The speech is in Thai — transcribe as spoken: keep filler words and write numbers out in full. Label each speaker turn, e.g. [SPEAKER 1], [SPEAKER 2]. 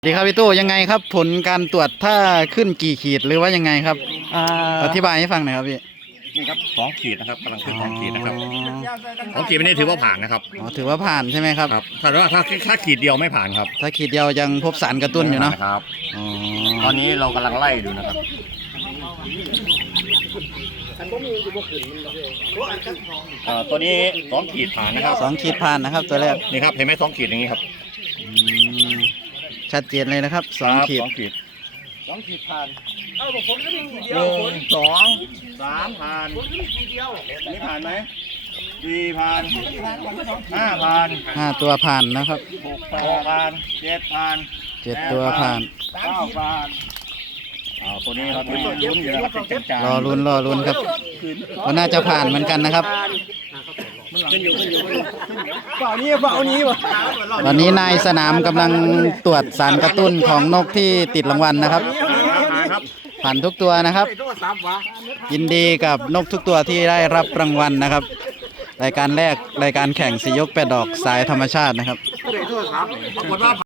[SPEAKER 1] ดีครับพี่ตู้ยังไงครับผลการตรวจถ้าขึ้นกี่ขีดหรือว่ายังไงครับอธิบายให้ฟังหน่อยครับพี่
[SPEAKER 2] นี่ครับสองขีดนะครับกำลังขึ้นสองขีดนะครับสองขีดไม่ได้ถือว่าผ่านนะครับ
[SPEAKER 1] อ๋อถือว่าผ่านใช่ไหมครับ
[SPEAKER 2] ครับถ้าว่าถ้าถ้าขีดเดียวไม่ผ่านครับ
[SPEAKER 1] ถ้าขีดเดียวยังพบสารกระตุ้นอยู่เนาะ
[SPEAKER 2] ครับตอนนี้เรากำลังไล่ดูนะครับตัวนี้สองขีดผ่านนะครับ
[SPEAKER 1] สองขีดผ่านนะครับตัวแรก
[SPEAKER 2] นี่ครับเห็นไหมสองขีดอย่างนี้ครับ
[SPEAKER 1] ชัดเจนเลยนะครับสองขีด
[SPEAKER 2] สองขีด
[SPEAKER 3] สองขีดผ่านเอ้าผมก็มีขีดเดียว
[SPEAKER 2] หนึ่งสองสามผ่าน
[SPEAKER 3] ผมก็มีขีดเดียว
[SPEAKER 2] นี่ผ่านไหมสี่ผ่านห้าผ่าน
[SPEAKER 1] ห้าตัวผ่านนะครับ
[SPEAKER 2] หกผ่านเจ็ดผ่าน
[SPEAKER 1] เจ็ดตัวผ่าน
[SPEAKER 2] เก้าผ่านอ้าวตัวนี้เราลุ้นลุ้นอยู่นะครับเป็นจาน
[SPEAKER 1] รอลุ้นรอลุ้นครับก็น่าจะผ่านเหมือนกันนะครับ
[SPEAKER 2] ขึ้นอยู่ขึ้นอยู่ขึ้นอยู่
[SPEAKER 3] เปล่านี้เปล่านี้วะ
[SPEAKER 1] วันนี้นายสนามกำลังตรวจสารกระตุ้นของนกที่ติดรางวัลนะครับผ่านทุกตัวนะครับยินดีกับนกทุกตัวที่ได้รับรางวัลนะครับรายการแรกรายการแข่งสียกแปดดอกสายธรรมชาตินะครับ